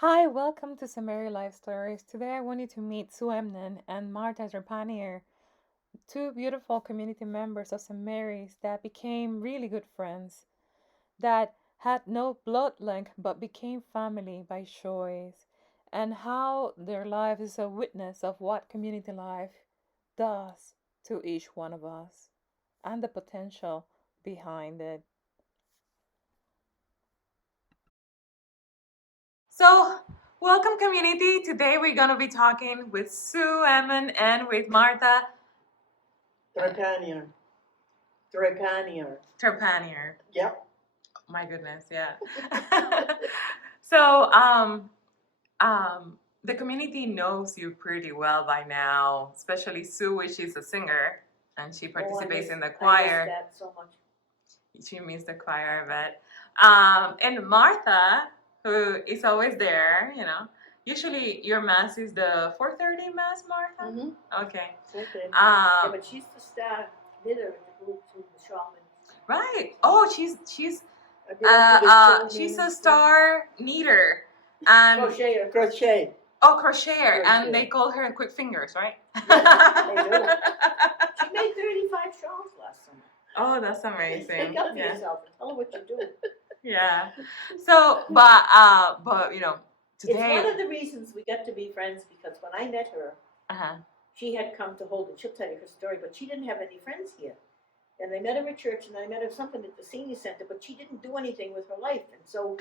Hi, welcome to Samari Life Stories. Today I want you to meet Sue Emnen and Marta Trepanier, two beautiful community members of St. Mary's that became really good friends, that had no blood link but became family by choice, and how their life is a witness of what community life does to each one of us and the potential behind it. So, welcome community. Today we're going to be talking with Sue Emmon and with Martha Trepanier. Trepanier. Trepanier. Yep. My goodness, yeah. so, the community knows you pretty well by now, especially Sue, which is a singer, and she participates in the I miss choir. that so much. She means the choir of it. And Martha, who is always there, Usually your mass is the 4:30 mass, Martha? Mm-hmm. Okay. Okay. Yeah, but she's the star knitter of the group to the Shaman. Right. Oh, she's She's a star kneter and crocheter. Crochet. Crocheter, and they call her quick fingers, right? Yes, they do. She made 35 shawls last summer. Oh, that's amazing. Think of yourself and tell her what you do. Yeah. So, but today it's one of the reasons we got to be friends, because when I met her, she had come to Holden. She'll tell you her story, but she didn't have any friends here. And I met her at church, and I met her something at the senior center, but she didn't do anything with her life. And so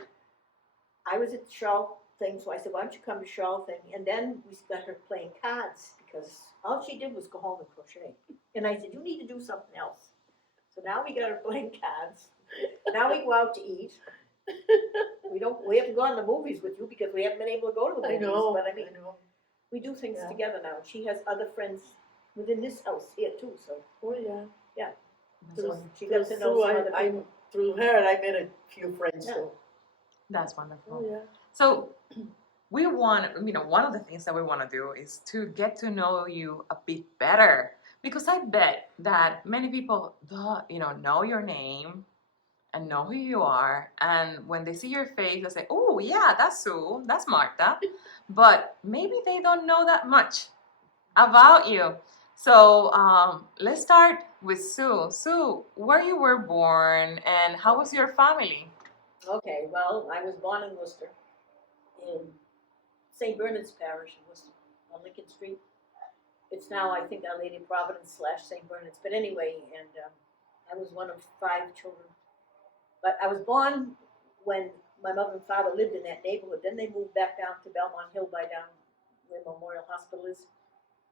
I was at the shawl thing, so I said, why don't you come to shawl thing? And then we got her playing cards, because all she did was go home and crochet. And I said, you need to do something else. So now we got her playing cards. Now we go out to eat. We haven't gone to the movies with you because we haven't been able to go to the movies. But I know. We do things together now. She has other friends within this house here too. So yeah. So she got to know some other people. Through her, I met a few friends too. That's wonderful. So we want, one of the things that we want to do is to get to know you a bit better, because I bet that many people, know your name and know who you are, and when they see your face, they say, "Oh, yeah, that's Sue, that's Martha," but maybe they don't know that much about you. So let's start with Sue. Sue, where you were born and how was your family? Okay, well, I was born in Worcester, in St. Bernard's Parish in Worcester, on Lincoln Street. It's now, I think, Our Lady of Providence / St. Bernard's. But anyway, and I was one of 5 children. But I was born when my mother and father lived in that neighborhood. Then they moved back down to Belmont Hill by down where Memorial Hospital is.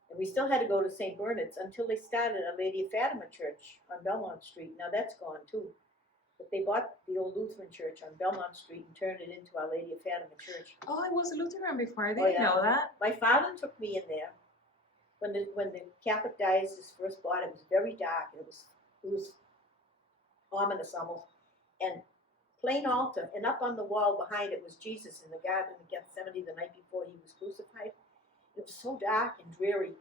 And we still had to go to St. Bernard's until they started Our Lady of Fatima Church on Belmont Street. Now that's gone too. But they bought the old Lutheran church on Belmont Street and turned it into Our Lady of Fatima Church. Oh, I was a Lutheran before. I didn't know that. My father took me in there. When the Catholic diocese first bought it, it was very dark. It was ominous almost. And plain altar, and up on the wall behind it was Jesus in the Garden of Gethsemane the night before he was crucified. It was so dark and dreary.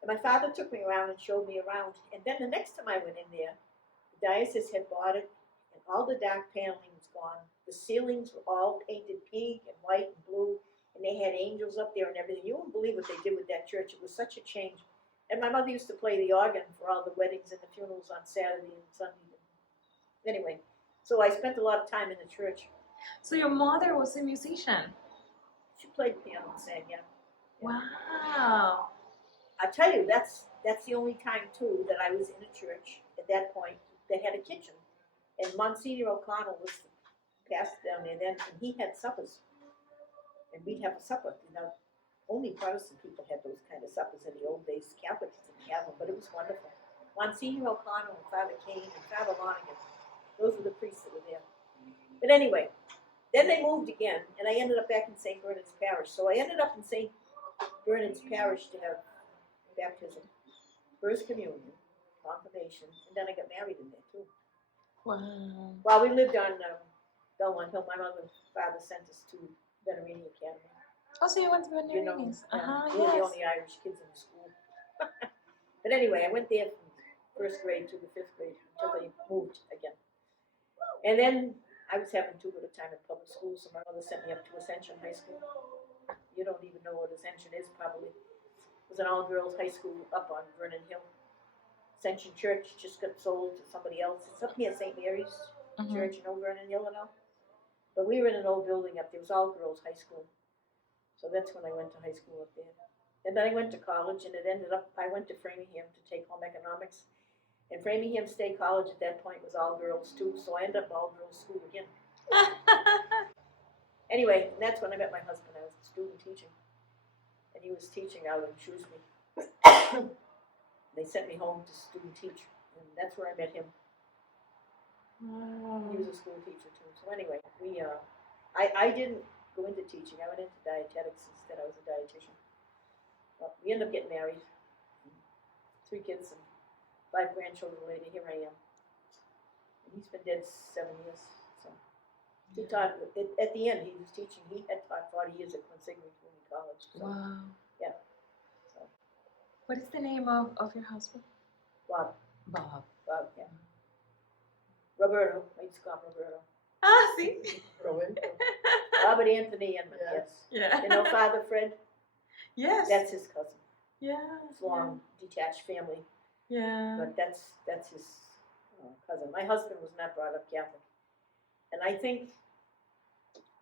And my father took me around and showed me around. And then the next time I went in there, the diocese had bought it, and all the dark paneling was gone. The ceilings were all painted pink and white and blue, and they had angels up there and everything. You wouldn't believe what they did with that church. It was such a change. And my mother used to play the organ for all the weddings and the funerals on Saturday and Sunday. Anyway, so I spent a lot of time in the church. So your mother was a musician? She played piano and sang, yeah. Wow. I tell you, that's the only time too that I was in a church at that point that had a kitchen, and Monsignor O'Connell was the pastor down there then, and he had suppers, and we'd have a supper. Only Protestant people had those kind of suppers in the old days. Catholics didn't have them, but it was wonderful. Monsignor O'Connell and Father Kane and Father Lonigan, those were the priests that were there. But anyway, then they moved again, and I ended up back in St. Bernard's Parish. So I ended up in St. Bernard's Parish to have baptism, first communion, confirmation, and then I got married in there too. Wow. While we lived on Belmont Hill, my mother and father sent us to Venerini Academy. Oh, so you went to Venerini? We were the only Irish kids in the school. But anyway, I went there from 1st grade to the 5th grade until they moved again. And then I was having too good a time at public school, so my mother sent me up to Ascension High School. You don't even know what Ascension is, probably. It was an all-girls high school up on Vernon Hill. Ascension Church just got sold to somebody else. It's up near St. Mary's Church in Old Vernon Hill and all. But we were in an old building up there. It was all-girls high school. So that's when I went to high school up there. And then I went to college, and it ended up, I went to Framingham to take home economics. And Framingham State College at that point was all girls too, so I ended up all girls school again. Anyway, and that's when I met my husband. I was a student teaching, and he was teaching out in Shrewsbury. They sent me home to student teach, and that's where I met him. He was a school teacher too. So anyway, I didn't go into teaching. I went into dietetics instead. I was a dietitian. Well, we ended up getting married, 3 kids and 5 grandchildren later. Here I am. And he's been dead 7 years. So he taught at the end. He was teaching. He had taught 40 years at Quinsignee Community College. So, wow. Yeah. So. What is the name of your husband? Bob. Bob. Bob. Yeah. Roberto. I used to call him Roberto. Ah, see. Robert Anthony Enman. Yes. Yeah. You know Father Fred? Yes. That's his cousin. Yeah. It's long, detached family. Yeah. But that's his cousin. My husband was not brought up Catholic. And I think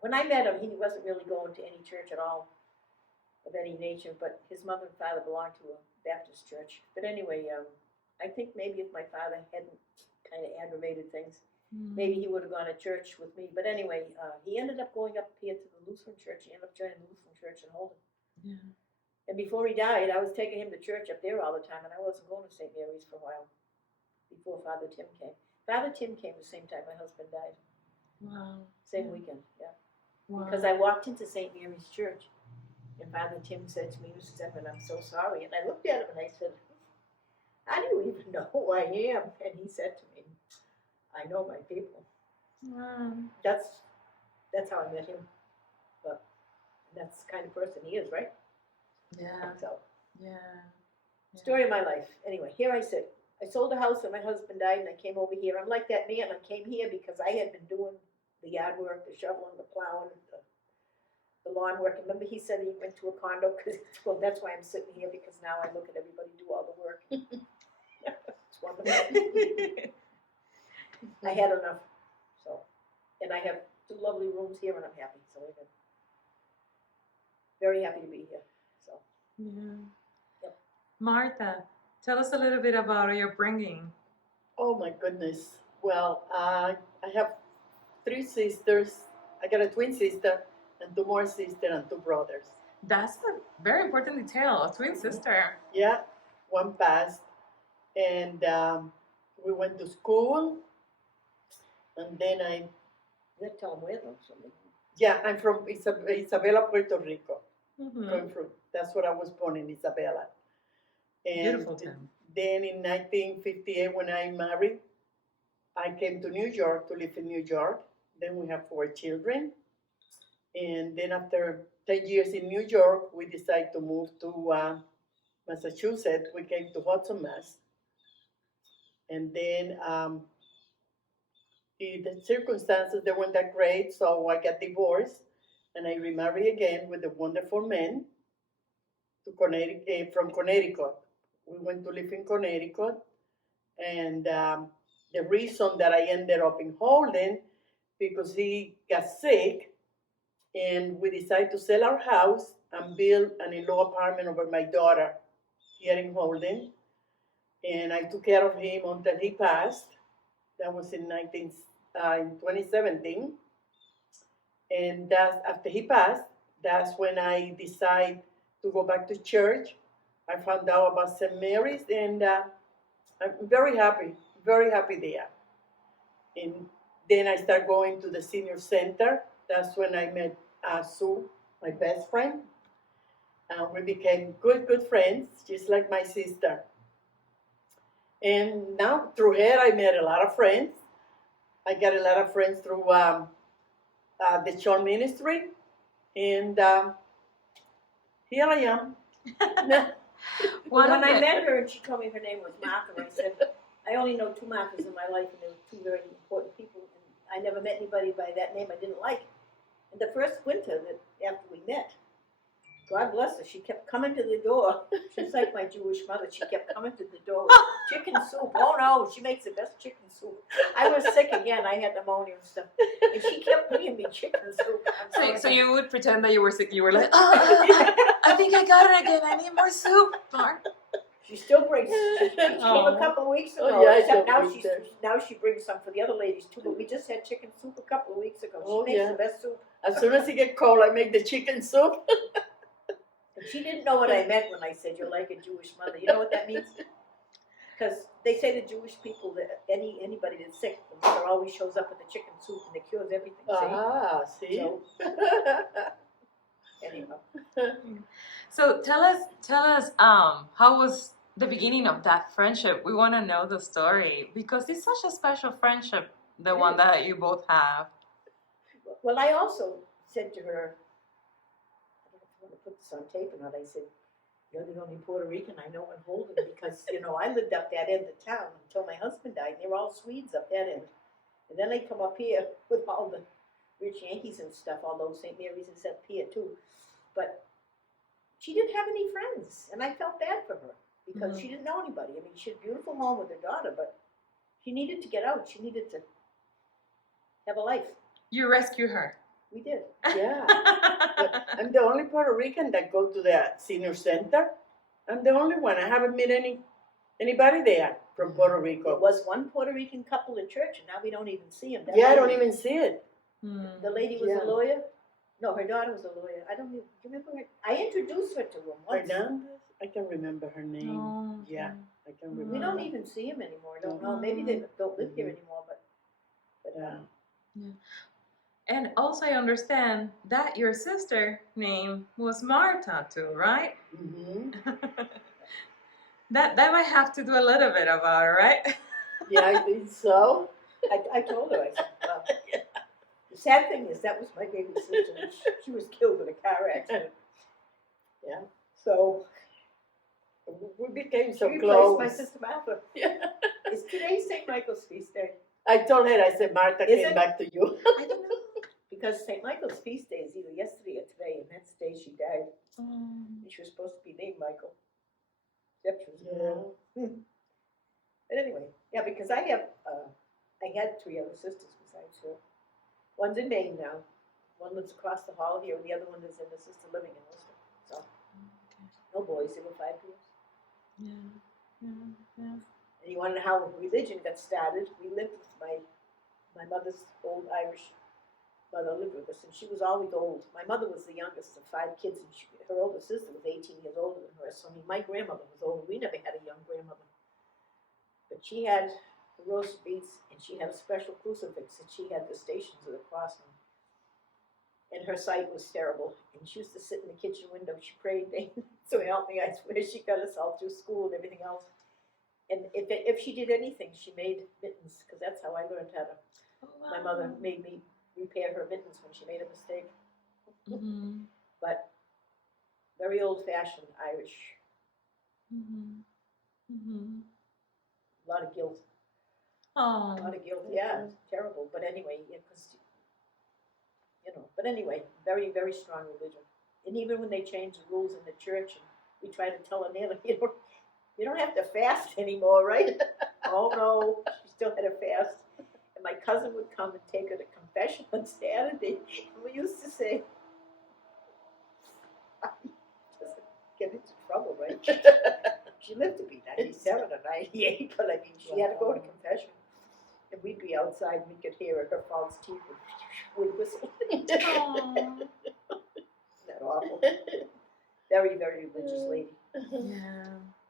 when I met him, he wasn't really going to any church at all of any nature, but his mother and father belonged to a Baptist church. But anyway, I think maybe if my father hadn't kind of aggravated things, maybe he would have gone to church with me. But anyway, he ended up going up here to the Lutheran church. He ended up joining the Lutheran church in Holden. Yeah. And before he died, I was taking him to church up there all the time, and I wasn't going to St. Mary's for a while before Father Tim came. Father Tim came the same time my husband died. Wow. Same weekend, yeah. Wow. Because I walked into St. Mary's Church, and Father Tim said to me, Mrs. Edmund, I'm so sorry. And I looked at him and I said, how do you even know who I am? And he said to me, I know my people. Wow. That's how I met him. But that's the kind of person he is, right? Yeah. So, Yeah. story of my life. Anyway, here I sit. I sold a house when my husband died, and I came over here. I'm like that man. I came here because I had been doing the yard work, the shoveling, the plowing, the lawn work. Remember, he said he went to a condo because, well, that's why I'm sitting here, because now I look at everybody do all the work. It's wonderful. I had enough. So, and I have 2 lovely rooms here, and I'm happy. So I'm very happy to be here. So. Yeah. Yep. Martha, tell us a little bit about your bringing. Oh my goodness. Well, I have 3 sisters. I got a twin sister and 2 more sisters and 2 brothers. That's a very important detail, a twin sister. Yeah, one passed, and we went to school, and then You have to tell them where though. Something. yeah, I'm from Isabela, Puerto Rico. Mm-hmm. That's where I was born, in Isabela. And Beautiful town. then in 1958, when I married, I came to New York to live in New York. Then we have 4 children. And then after 10 years in New York, we decided to move to Massachusetts. We came to Hudson, Mass. And then the circumstances, they weren't that great, so I got divorced. And I remarried again with a wonderful man from Connecticut. We went to live in Connecticut. And the reason that I ended up in Holden, because he got sick, and we decided to sell our house and build an in-law apartment over my daughter here in Holden. And I took care of him until he passed. That was in 2017. And after he passed, that's when I decided to go back to church. I found out about St. Mary's, and I'm very happy there. And then I started going to the senior center. That's when I met Sue, my best friend. We became good friends, just like my sister. And now through her, I met a lot of friends. I got a lot of friends through the church ministry. And here I am. When I met her and she told me her name was Martha, I said, I only know 2 Marthas in my life, and they were 2 very important people. And I never met anybody by that name I didn't like. And the first winter that after we met, God bless her, she kept coming to the door. She's like my Jewish mother. She kept coming to the door with chicken soup. Oh no, she makes the best chicken soup. I was sick again. I had pneumonia and stuff. And she kept bringing me chicken soup. So you would pretend that you were sick. You were like, I think I got it again. I need more soup. She still brings. She came a couple of weeks ago. Oh, yeah, except now now she brings some for the other ladies too. But we just had chicken soup a couple of weeks ago. She makes the best soup. As soon as it get cold, I make the chicken soup. And she didn't know what I meant when I said you're like a Jewish mother. You know what that means? Because they say to Jewish people that anybody that's sick, the mother always shows up with the chicken soup and it cures everything. See? So, anyhow. So tell us, how was the beginning of that friendship? We want to know the story because it's such a special friendship, the one that you both have. Well, I also said to her, I don't know if you want to put this on tape or not. I said, you're the only Puerto Rican I know in Holden because, I lived up that end of town until my husband died. They were all Swedes up that end. And then they come up here with all the rich Yankees and stuff, although St. Mary's is up here too. But she didn't have any friends, and I felt bad for her because she didn't know anybody. I mean, she had a beautiful home with her daughter, but she needed to get out. She needed to have a life. You rescued her. We did. Yeah. I'm the only Puerto Rican that go to the senior center. I'm the only one. I haven't met anybody there from Puerto Rico. There was one Puerto Rican couple in church, and now we don't even see them. I don't even see it. The lady was a lawyer. No, her daughter was a lawyer. I don't even, do you remember her? I introduced her to him once. Hernandez? I can remember her name. Oh, Yeah, I can remember. We don't even see him anymore. I don't know. Maybe they don't live here anymore, but Yeah. And also I understand that your sister name was Marta too, right? Mm-hmm. that might have to do a little bit about it, right? Yeah, I think so. I told her, I said, well, the sad thing is that was my baby sister. And she was killed in a car accident. Yeah. So We became so she close. replaced my sister Martha. Yeah. Is today St. Michael's feast day? I told her, I said, Martha Is came it? back to you. I don't know. Because St. Michael's feast day is either yesterday or today, and that's the day she died. And she was supposed to be named Michael. Except she was born. But anyway, yeah, because I had 3 other sisters besides her. One's in Maine now. One lives across the hall here, and the other one is in assisted living in Worcester. So, no boys, there were 5 girls. Yeah. And you want to know how religion got started? We lived with my mother's old Irish mother lived with us, and she was always old. My mother was the youngest of 5 kids, and her older sister was 18 years older than her. So my grandmother was old. We never had a young grandmother. But she had the roast beets, and she had a special crucifix, and she had the Stations of the Cross. And her sight was terrible. And she used to sit in the kitchen window. She prayed. So help me, I swear, she got us all through school and everything else. And if she did anything, she made mittens, because that's how I learned how to. My mother made me repair her mittens when she made a mistake. But very old-fashioned Irish. A lot of guilt. Oh. A lot of guilt. Yeah, it's terrible. But anyway, But anyway, very, very strong religion. And even when they changed the rules in the church, and we tried to tell Anna, you don't have to fast anymore, right? Oh no, she still had to fast. And my cousin would come and take her to confession on Saturday. And we used to say, just get into trouble, right? She lived to be 97 or 98, but I mean, she had to go to confession. And we'd be outside and we could hear her false teeth would whistle. Isn't that awful? Very, very religious lady.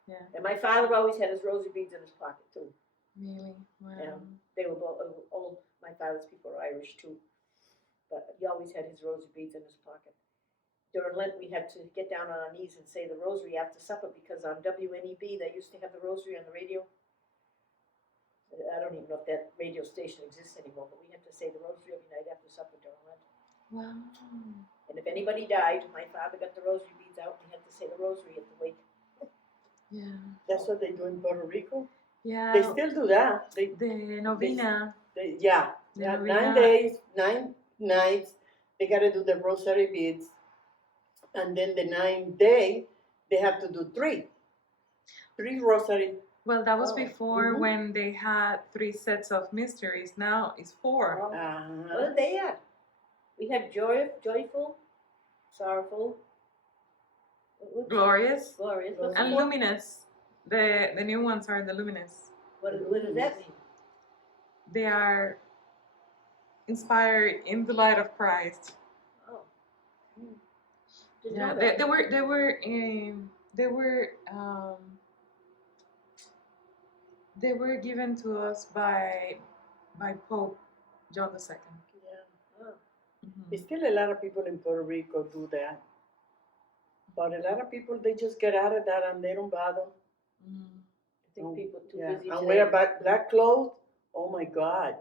Yeah. And my father always had his rosary beads in his pocket too. Really? Wow. They were both old. My father's people are Irish too, but he always had his rosary beads in his pocket. During Lent, we had to get down on our knees and say the rosary after supper because on WNEB they used to have the rosary on the radio. I don't even know if that radio station exists anymore, but we had to say the rosary every night after supper during Lent. Wow. And if anybody died, my father got the rosary beads out and he had to say the rosary at the wake. Yeah. That's what they do in Puerto Rico. Yeah. They still do that. The novena. Yeah. Yeah, Novena. 9 days, 9 nights. They gotta do the rosary beads, and then the 9th day they have to do three rosary. Well, that was Oh. before Mhm. when they had 3 sets of mysteries. Now it's 4. Oh. What Uh-huh. did they have? We had joyful, sorrowful, Glorious glorious. What's the and fourth? luminous. The new ones are the luminous. What does that mean? They are inspired in the light of Christ. Oh. Didn't Yeah, know that. they were given to us by Pope John II. Yeah. Oh. There's still a lot of people in Puerto Rico do that, but a lot of people they just get out of that and they don't bother. Mhm. I think people too Yeah, busy and today. wear black clothes. Oh my God!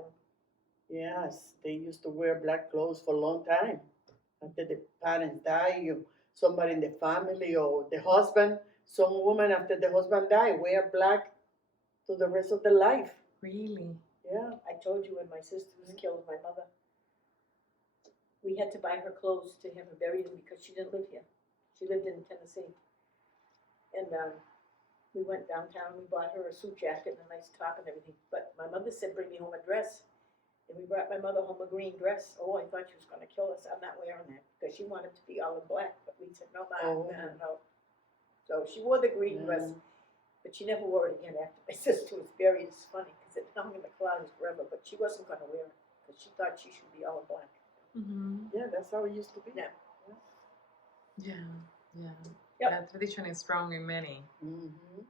Yes, they used to wear black clothes for a long time. After the parents die, somebody in the family or the husband, some woman after the husband die wear black to the rest of their life. Really? Yeah. I told you when my sister was killed, my mother, we had to buy her clothes to have her buried in because she didn't live here. She lived in Tennessee. And we went downtown, we bought her a suit jacket and a nice top and everything. But my mother said, bring me home a dress. And we brought my mother home a green dress. Oh, I thought she was going to kill us. I'm not wearing that because she wanted to be all in black. But we said, no, Oh. no. So she wore the green dress, but she never wore it again after my sister was buried. It's funny because it hung in the closet forever. But she wasn't going to wear it because she thought she should be all in black. Mm-hmm. Yeah, that's how it used to be. Yeah. Yeah. Yep. That tradition is strong in many. Mm-hmm.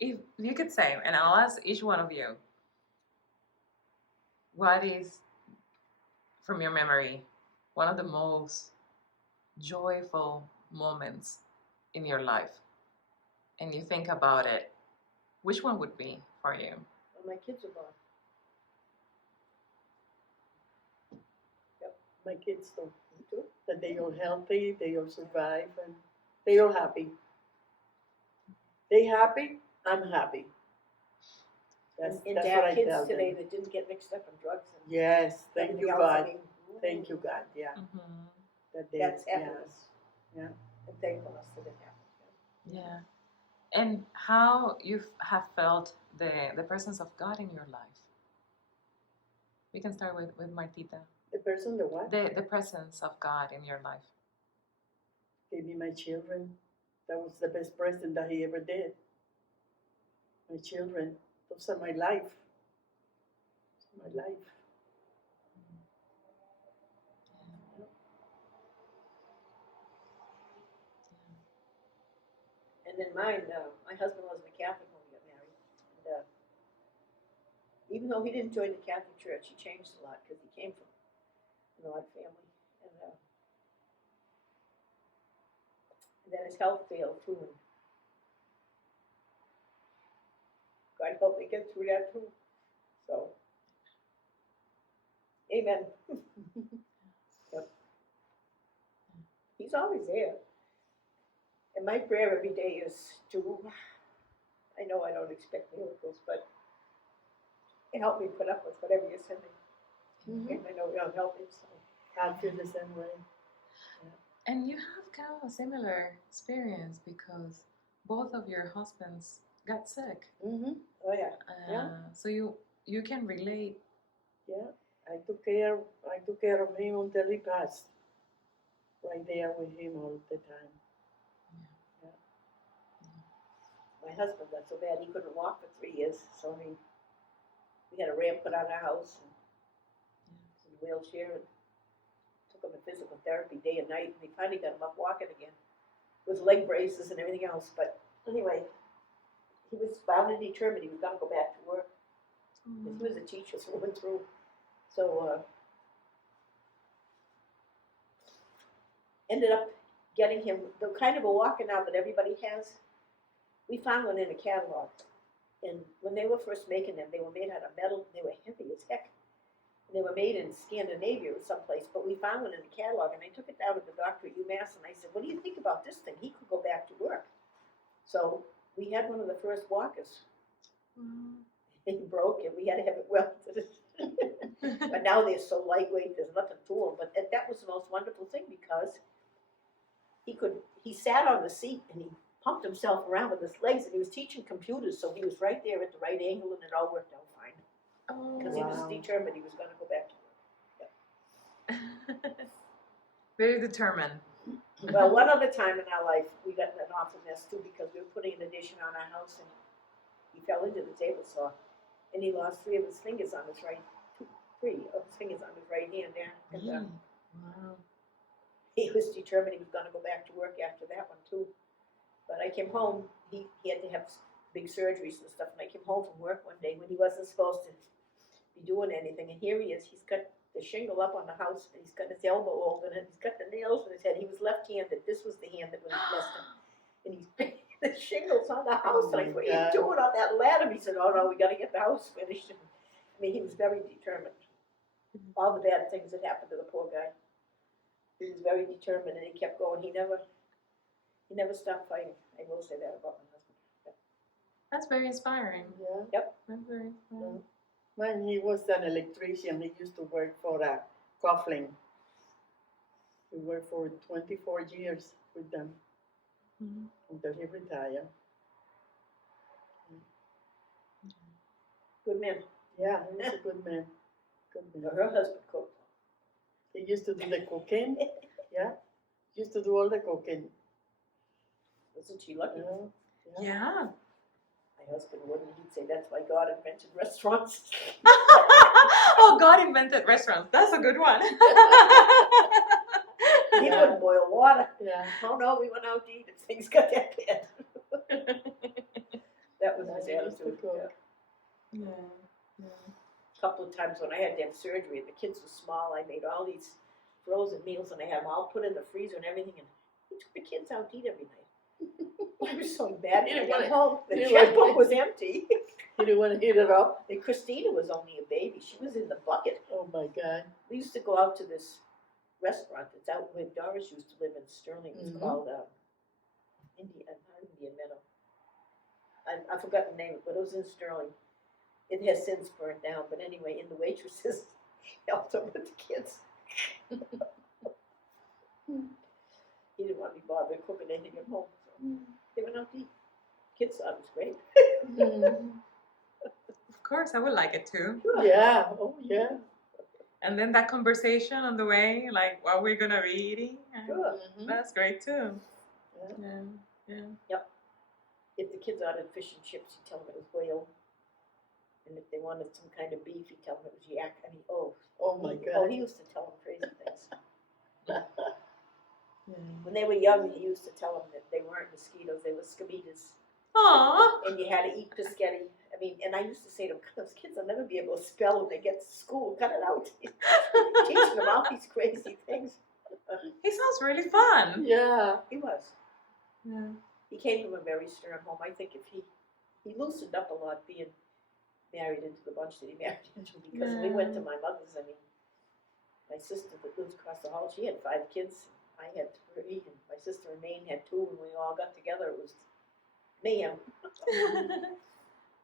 If you could say, and I'll ask each one of you, what is, from your memory, one of the most joyful moments in your life, and you think about it, which one would be for you? When my kids are born. My kids don't do that. They all healthy. They all survive, and they all happy. They happy. I'm happy. That's And that's to what have I kids tell today them. that didn't get mixed up in drugs and Yes, thank everything you, else. God. I mean, Thank you, God. Yeah, Mm-hmm. that they, that's happiness. Yeah. And thankfulness that it happened. Yeah. And how you have felt the presence of God in your life? We can start with Martita. The person, the what? The presence of God in your life. Gave me my children. That was the best present that He ever did. My children. Those are my life. My life. And then mine, my husband wasn't a Catholic when we got married. And even though he didn't join the Catholic Church, he changed a lot because he came from an odd family. And then his health failed too. And God helped me get through that too. So, amen. Yep. He's always there. And my prayer every day is to, I know I don't expect miracles, but help me put up with whatever you're sending. Mm-hmm. And I know it'll help me. So. I feel the same way. And you have kind of a similar experience because both of your husbands got sick. Mm-hmm. Oh yeah. Yeah. So you can relate. Yeah. I took care of him until he passed. Right there with him all the time. Yeah. My husband got so bad he couldn't walk for 3 years, so we had a ramp put on our house and in a wheelchair and took him to physical therapy day and night, and we finally got him up walking again with leg braces and everything else. But anyway, he was bound and determined he was going to go back to work. Because he was a teacher through and through. So ended up getting him the kind of a walker now that everybody has. We found one in a catalog. And when they were first making them, they were made out of metal. They were heavy as heck. And they were made in Scandinavia or someplace. But we found one in the catalog, and I took it down to the doctor at UMass, and I said, what do you think about this thing? He could go back to work. So we had one of the first walkers. It broke, and we had to have it welded. But now they're so lightweight, there's nothing to them. But that was the most wonderful thing because he sat on the seat and he pumped himself around with his legs and he was teaching computers, so he was right there at the right angle and it all worked out fine. Because he was determined he was going to go back to work. Very determined. Well, one other time in our life, we got in an awful mess too because we were putting an addition on our house and he fell into the table saw and he lost three of his fingers on his right hand there. And Wow. he was determined he was going to go back to work after that one too. But I came home, he had to have big surgeries and stuff, and I came home from work one day when he wasn't supposed to be doing anything, and here he is, he's got the shingle up on the house, and he's got his elbow open, and he's got the nails in his head. He was left-handed, this was the hand that was messed up. And he's the shingles on the house, and I said, what are you doing on that ladder? He said, oh no, we got to get the house finished. I mean, he was very determined. All the bad things that happened to the poor guy. He was very determined, and he kept going. He never stopped fighting. I will say that about my husband. That's very inspiring. Yeah. Yep. That's very inspiring. Mine, he was an electrician. He used to work for Coughlin. He worked for 24 years with them until he retired. Good man. Yeah, he was a good man. Good man. Her husband cooked. He used to do the cooking. Yeah. Used to do all the cooking. Wasn't she lucky? Yeah. My husband wouldn't. He'd say that's why God invented restaurants. Oh, God invented restaurants. That's a good one. He wouldn't boil water. Yeah. Oh no, we went out to eat and things got that bad. That was his He used to attitude. cook. Yeah. A couple of times when I had to have surgery and the kids were small, I made all these frozen meals and I had them all put in the freezer and everything, and he took the kids out to eat every night. I was so bad. He When I didn't got wanna- home, the he didn't checkbook wanna- was empty. You didn't want to heat it up? And Christina was only a baby. She was in the bucket. Oh my God. We used to go out to this restaurant that's out where Doris used to live in Sterling. It's called not Indian Meadow. I forgot the name, but it was in Sterling. It has since burned down, but anyway, and the waitresses helped him with the kids. He didn't want to be bothered cooking anything at home, so they went out to eat. Kids thought it was great. Of course, I would like it too. Yeah. Oh yeah. And then that conversation on the way, like what we're gonna be eating. Sure. That's great too. Yeah. Yeah. If the kids ordered fish and chips, he'd tell them it was whale. And if they wanted some kind of beef, he'd tell them it was yak. I mean, Oh my God. Oh, he used to tell them crazy things. When they were young, he used to tell them that they weren't mosquitoes, they were scabitas. Aww. And you had to eat pescetti. I mean, and I used to say to them, those kids will never be able to spell when they get to school. Cut it out. Teaching them all these crazy things. He sounds really fun. Yeah. He was. Yeah. He came from a very stern home. I think if he loosened up a lot being married into the bunch that he married into, because we went to my mother's. I mean, my sister that lives across the hall, she had 5 kids. I had 3, and my sister and Maine had 2, and we all got together. It was mayhem.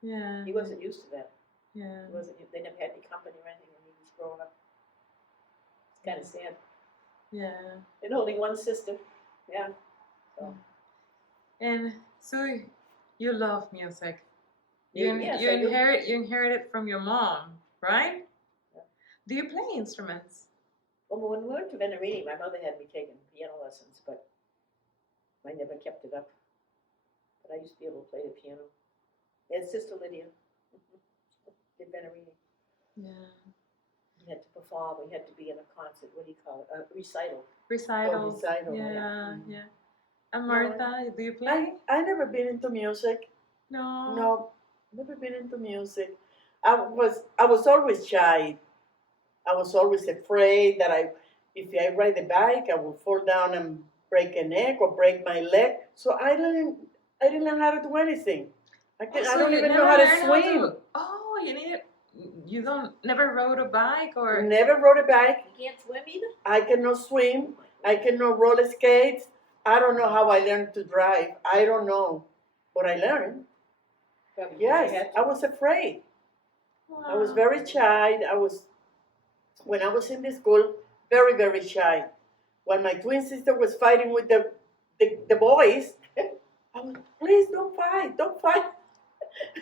Yeah. He wasn't used to that. Yeah. He wasn't. They never had any company or anything when he was growing up. It's kind of sad. Yeah. And only one sister. Yeah. So. And so you love music. You Yes, you I do. inherit it from your mom, right? Yeah. Do you play instruments? Well, when we went to Venerini, my mother had me taking piano lessons, but I never kept it up. But I used to be able to play the piano. And Sister Lydia did Venerini. Yeah. We had to perform. We had to be in a concert. What do you call it? A recital. Recitals. recital, Yeah, yeah. yeah. And Martha, do you play? I never been into music. No. No, never been into music. I was always shy. I was always afraid that if I ride the bike, I would fall down and break a neck or break my leg. So I didn't learn how to do anything. I So don't you even never know how to learned swim. Oh, you never rode a bike or? Never rode a bike. You can't swim either? I cannot swim. I cannot roller skates. I don't know how I learned to drive. I don't know. But I learned. Probably Yes, you had I to. was afraid. I was very shy. When I was in the school, very, very shy. When my twin sister was fighting with the boys, I was, please don't fight, don't fight.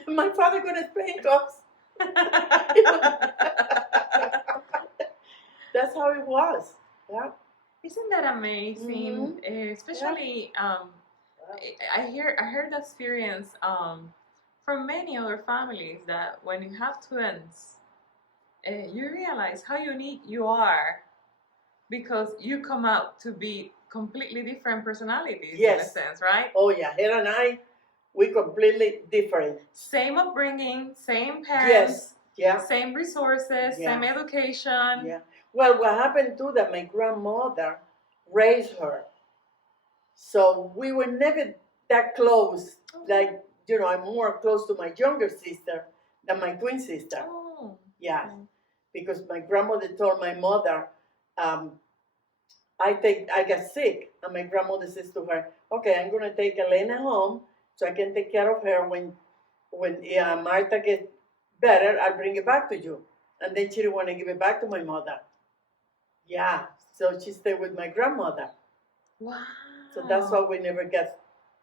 My father gonna spank us. That's how it was. Yeah. Isn't that amazing? Especially, I heard that experience from many other families that when you have twins, you realize how unique you are because you come out to be completely different personalities in a Yes. sense, right? Oh yeah, her and I, we completely different. Same upbringing, same parents, Yes. Yeah. same resources, Yeah. same education. Yeah. Well, what happened too that my grandmother raised her, so we were never that close. Like I'm more close to my younger sister than my twin sister. Oh. Yeah, because my grandmother told my mother, I got sick, and my grandmother says to her, "Okay, I'm gonna take Elena home so I can take care of her. When Martha gets better, I'll bring it back to you." And then she didn't want to give it back to my mother. Yeah, so she stayed with my grandmother. Wow. So that's why we never got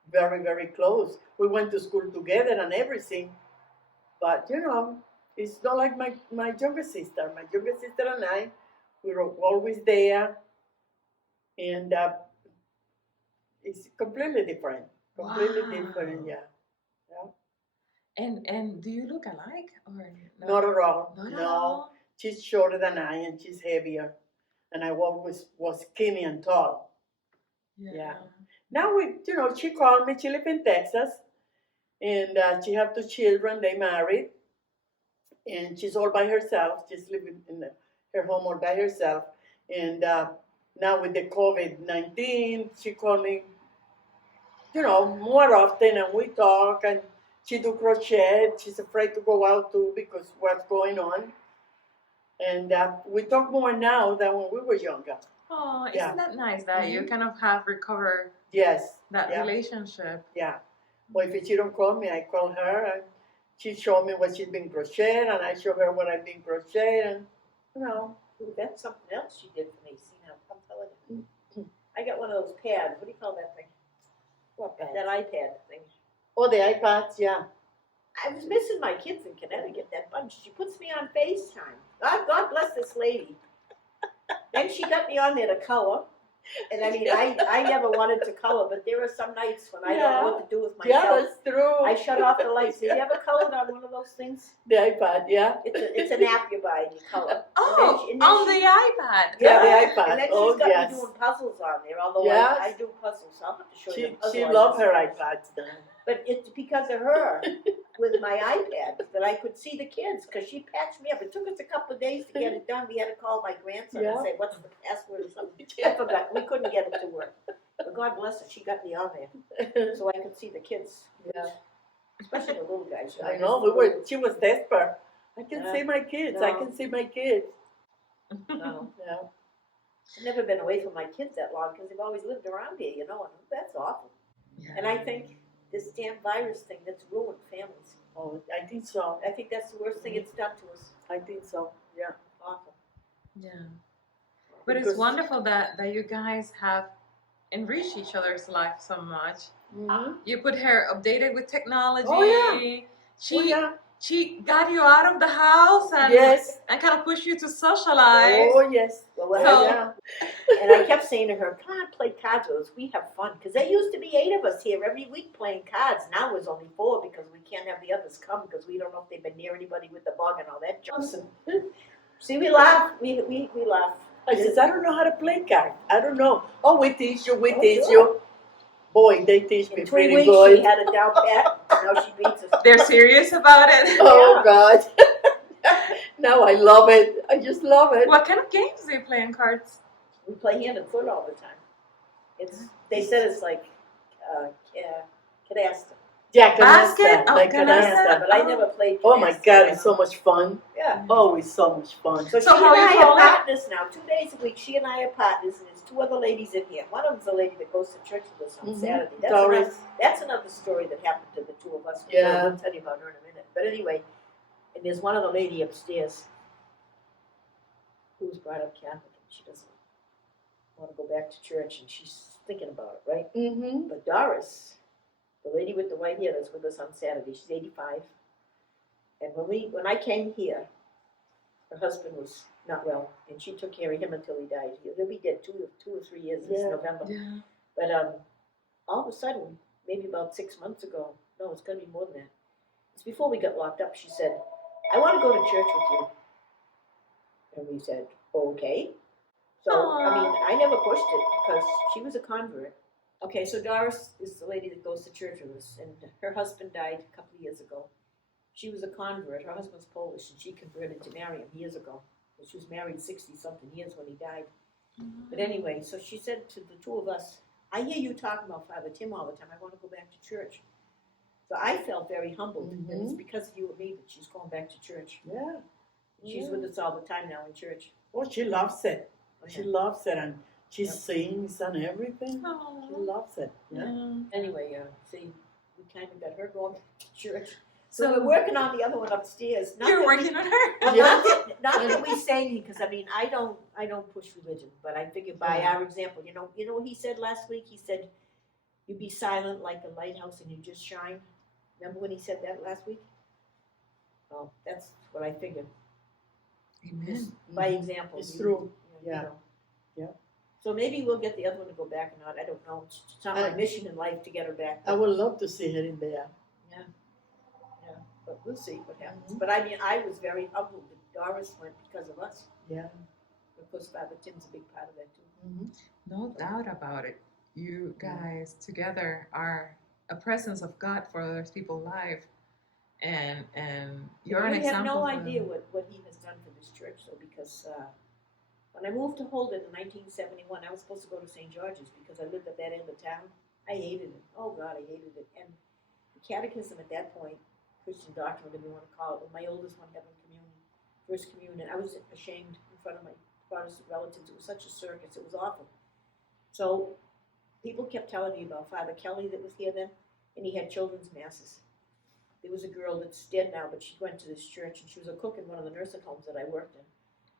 very, very close. We went to school together and everything, but it's not like my younger sister. My younger sister and I, we were always there, and it's completely different. Completely different, yeah. And do you look alike or no? Not at all. Not no. at all. She's shorter than I, and she's heavier, and I always was skinny and tall. Yeah. Now she called me. She lives in Texas, and she have 2 children. They married, and she's all by herself. She's living in her home all by herself. And now with the COVID-19, she called me, more often, and we talk. And she do crochet. She's afraid to go out too because what's going on. And we talk more now than when we were younger. Oh, isn't that nice that you kind of have recovered that relationship? Yeah. Well, if she don't call me, I call her, and she showed me what she's been crocheting, and I show her what I've been crocheting. That's something else she did for me. See now, I'm telling you. I got one of those pads. What do you call that thing? What pad? That iPad thing. Oh, the iPads, yeah. I was missing my kids in Connecticut, that bunch. She puts me on FaceTime. God bless this lady. Then she got me on there to color. And I mean, I never wanted to color, but there are some nights when I don't know what to do with myself. Yeah, that's true. I shut off the lights. Have you ever colored on one of those things? The iPad, yeah. It's an app you buy and you color. Oh, and then on the iPad. Yeah, the iPad. And then she's got me doing puzzles on there, although I do puzzles. I'll have to show you the puzzle. She loves her iPads now. But it's because of her with my iPad that I could see the kids because she patched me up. It took us a couple of days to get it done. We had to call my grandson and say, "What's the password?" or something. I forgot. We couldn't get it to work. But God bless her, she got me on there so I could see the kids. Yeah. Especially the little guys. I know. She was desperate. I can see my kids. I can see my kids. No. Yeah. I've never been away from my kids that long because they've always lived around here, and that's awful. Yeah. And I think this damn virus thing that's ruined families. Oh, I think so. I think that's the worst thing it's done to us. I think so. Yeah. Awful. Yeah. But it's wonderful that you guys have enriched each other's life so much. Mm-hmm. You put her updated with technology. Oh, yeah. She got you out of the house and kind of pushed you to socialize. Oh, yes. Well, and I kept saying to her, "Come on, play cards with us. We have fun." Because there used to be 8 of us here every week playing cards. Now there's only 4 because we can't have the others come because we don't know if they've been near anybody with the bug and all that junk. See, we laugh. We laugh. I says, "I don't know how to play cards. I don't know." "Oh, we teach you. We teach you." Boy, they teach me In 3 pretty weeks, good. she had it down pat. Now she beats us. They're serious about it. Oh, God. Now I love it. I just love it. What kind of games do you play in cards? We play hand and foot all the time. They said it's like canasta. Yeah, Basket? canasta. Oh, Like canasta. canasta. But I never played canasta. Oh, my God. It's so much fun. Yeah. Oh, it's so much fun. So she how and you I call are it? partners now. 2 days a week, she and I are partners, and there's 2 other ladies in here. One of them's a lady that goes to church with us on Saturday. Doris. That's another story that happened to the 2 of us. Yeah. We'll tell you about her in a minute. But anyway, And there's one other lady upstairs who was brought up Catholic, and she doesn't want to go back to church, and she's thinking about it, right? Mm-hmm. But Doris, the lady with the white hair that's with us on Saturday, she's 85. And when I came here, her husband was not well, and she took care of him until he died. He'll be dead 2 or 3 years this November. Yeah. But all of a sudden, maybe about 6 months ago, no, it's going to be more than that. It's before we got locked up. She said, "I want to go to church with you." And we said, "Okay." So, I mean, I never pushed it because she was a convert. Okay, so Doris is the lady that goes to church with us, and her husband died a couple of years ago. She was a convert. Her husband's Polish, and she converted to marry him years ago. She was married 60-something years when he died. But anyway, so she said to the two of us, "I hear you talking about Father Tim all the time. I want to go back to church." So I felt very humbled, and it's because of you and me that she's going back to church. Yeah. She's with us all the time now in church. Oh, she loves it. Okay. She loves it, and she sings and everything. She loves it. Yeah. Anyway, see, we kind of got her going to church. So we're working on the other one upstairs. Not You're that working on her? Well, Yeah. not that we say anything, because I mean, I don't push religion, but I figure by our example, you know what he said last week? He said, "You be silent like a lighthouse and you just shine." Remember when he said that last week? Oh, that's what I figured. Amen. By example. It's true. Yeah. know. Yeah. So maybe we'll get the other one to go back or not. I don't know. It's not my mission in life to get her back. I would love to see her in there. But we'll see what happens. But I mean, I was very humbled that Doris went because of us. Yeah. Of course, Father Tim's a big part of that too. Mm-hmm. No doubt about it. You guys together are a presence of God for other people's life, and you're an We have example. no for idea them. what he has done for this church, though, because when I moved to Holden in 1971, I was supposed to go to St. George's because I lived at that end of town. I hated it. Oh God, I hated it. And the catechism at that point, Christian doctrine, whatever you want to call it, when my oldest one having communion, first communion, I was ashamed in front of my Protestant relatives. It was such a circus. It was awful. So people kept telling me about Father Kelly that was here then, and he had children's masses. There was a girl that's dead now, but she went to this church, and she was a cook in one of the nursing homes that I worked in.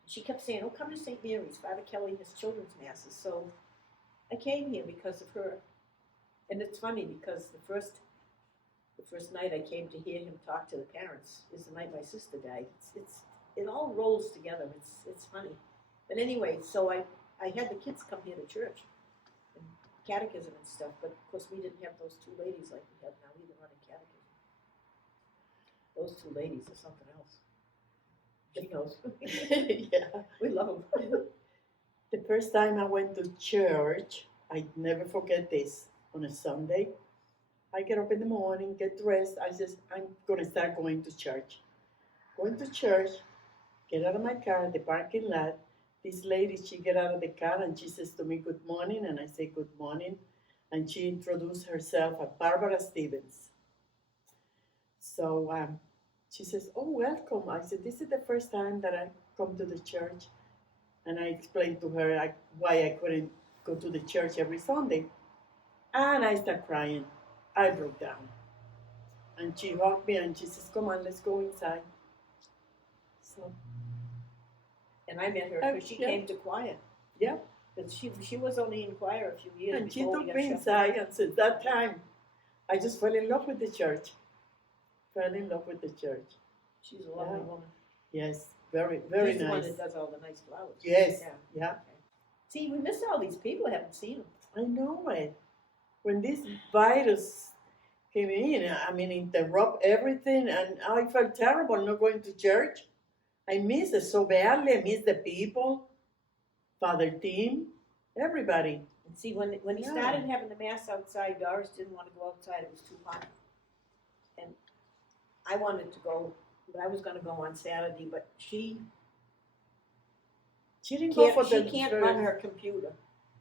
And she kept saying, "Oh, come to St. Mary's. Father Kelly has children's masses." So I came here because of her. And it's funny because the first night I came to hear him talk to the parents is the night my sister died. It all rolls together. It's funny. But anyway, so I had the kids come here to church and catechism and stuff, but of course we didn't have those two ladies like we have now either running catechism. Those two ladies are something else. She knows. Yeah. We love them. The first time I went to church, I never forget this, on a Sunday. I get up in the morning, get dressed. I'm going to start going to church. Going to church, get out of my car, the parking lot. This lady, she get out of the car and she says to me, "Good morning." And I say, "Good morning." And she introduced herself as Barbara Stevens. So she says, "Oh, welcome." I said, "This is the first time that I come to the church." And I explained to her why I couldn't go to the church every Sunday. And I started crying. I broke down. And she hugged me and she says, "Come on, let's go inside." So, And I met her because she Yeah. came to choir. yeah. But she was only in choir a few years And she before took we got me shut inside, down. and since that time, I just fell in love with the church. Fell in love with the church. She's a lovely Yeah. woman. Yes, very, very She's the one nice. that does all the nice flowers. Yes, Yeah. yeah. See, we miss all these people. Haven't seen them. I know it. When this virus came in, I mean, interrupt everything, and I felt terrible not going to church. I miss it so badly. I miss the people, Father Tim, everybody. And see, when he Yeah. started having the mass outside, Doris didn't want to go outside. It was too hot. And I wanted to go, but I was going to go on Saturday. But she She didn't go for can't the run her computer,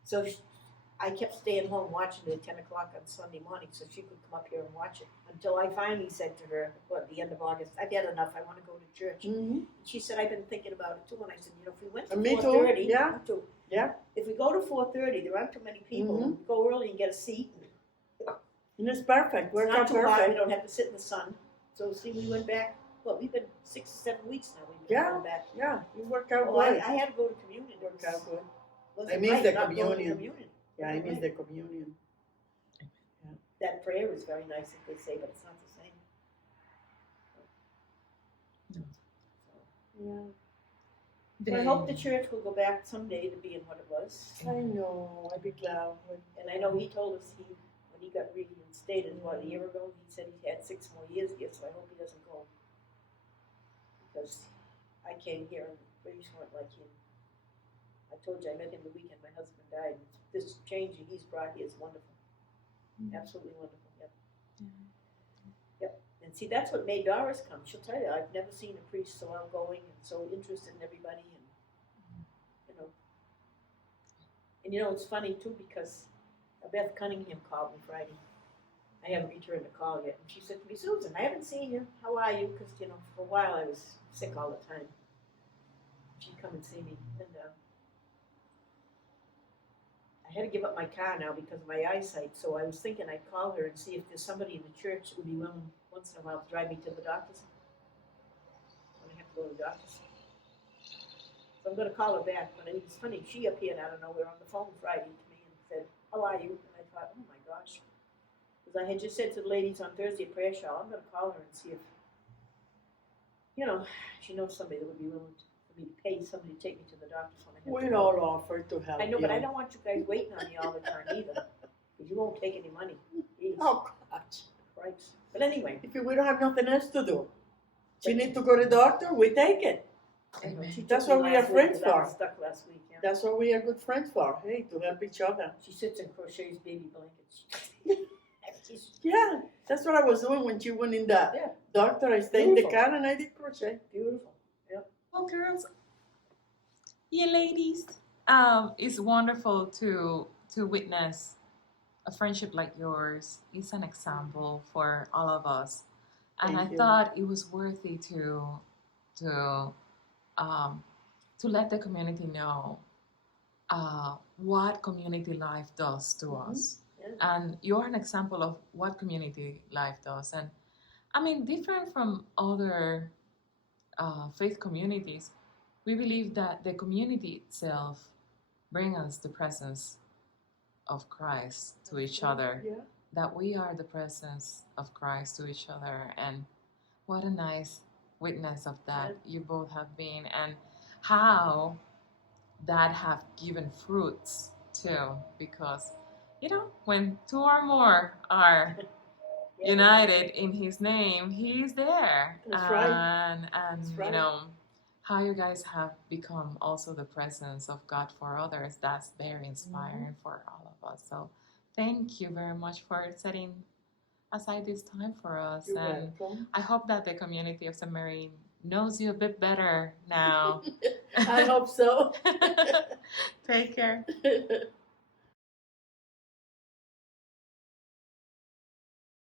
so I kept staying home watching it at 10 o'clock on Sunday morning so she could come up here and watch it. Until I finally said to her, at the end of August, "I've had enough. I want to go to church." Mm-hmm. She said, "I've been thinking about it too." And I said, "You know, if we went to Me too, 4:30, yeah. me too. Yeah. If we go to 4:30, there aren't too many people. Mhm. Go early and get a seat. And it's perfect. It's We're not not too hot. We perfect. don't have to sit in the sun." So see, we went back Well, we've been 6 or 7 weeks now. We've been Yeah. going back. Yeah, you work out Oh, I good. had to go to communion. It Work out good. wasn't I miss right the not going to communion. Yeah, I miss Right. the communion. That prayer is very nice, if they say, but it's not the same. Yeah. So I hope the church will go back someday to being what it was. I know. I'd be glad. And I know he told us when he got reinstated, a year ago, he said he had 6 more years here, so I hope he doesn't go. Because I came here and British weren't like him. I told you I met him the weekend my husband died. This change that he's brought here is wonderful. Absolutely wonderful, yep. Yep. And see, that's what made Doris come. She'll tell you, I've never seen a priest so outgoing and so interested in everybody, and it's funny too, because Beth Cunningham called me Friday. I haven't returned the call yet, and she said to me, Susan, I haven't seen you. How are you? Because for a while I was sick all the time. She'd come and see me, and I had to give up my car now because of my eyesight. So I was thinking I'd call her and see if there's somebody in the church that would be willing once in a while to drive me to the doctor's when I have to go to the doctor's. So I'm going to call her back. But it's funny, she appeared out of nowhere on the phone Friday to me and said, how are you? And I thought, oh my gosh. Because I had just said to the ladies on Thursday at prayer show, I'm going to call her and see if, she knows somebody that would be willing for me to pay somebody to take me to the doctor's when I have to We're go. all offered to help. I know, but I don't want you guys waiting on me all the time either. Because you won't take any money. Jeez, Oh, gosh. Christ. But anyway, If we don't have nothing else to do, she need to go to the doctor, we take it. Amen. she took That's me what we last are week friends 'cause I was for. stuck last week, yeah. That's what we are good friends for. Hey, to help each other. She sits and crochets baby blankets. She's Yeah, that's what I was doing when she went in the Yeah. doctor. I stayed in the Beautiful. car and I did crochet. beautiful. Yep. Well, girls, yeah, ladies, it's wonderful to witness a friendship like yours. It's an example for all of us, and Thank I you. thought it was worthy to let the community know what community life does to us. Yeah. And you're an example of what community life does. And I mean, different from other faith communities, we believe that the community itself brings us the presence of Christ to each other, Yeah. that we are the presence of Christ to each other. And what a nice witness of that you both have been, and how that have given fruits too, because when 2 or more are Yeah. united in his name, he's there. That's right. And That's right. how you guys have become also the presence of God for others, that's very inspiring for all of us. So thank you very much for setting aside this time for us. You're And welcome. I hope that the community of St. Mary knows you a bit better now. I hope so. Take care.